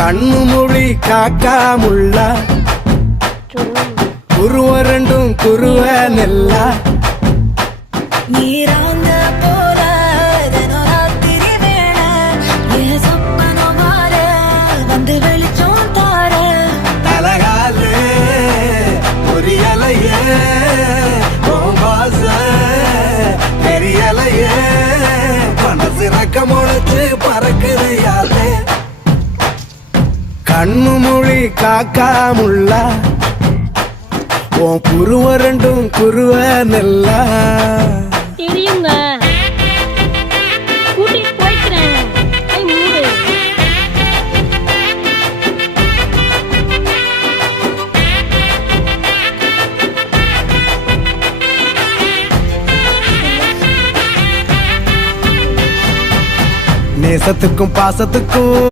கண்ணு மொழி காக்காமுள்ள குருவ ரெண்டும் குருவ நெல்லா நீராங்க போல தினராத்திரி வேண என் சொப்பனம் மாற வந்து வெளிச்சம் தார தலகாலே பொரியலையே பாச பெரியலையே மனசு ரக்க முளைச்சு பறக்குது யாரு கண்ணு மொழி காக்காமுள்ள உன் குருவ ரெண்டும் குருவ நெல்லா தெரியுங்க கூட்டிட்டு போய்க்கிறேன் மூடு நேசத்துக்கும் பாசத்துக்கும்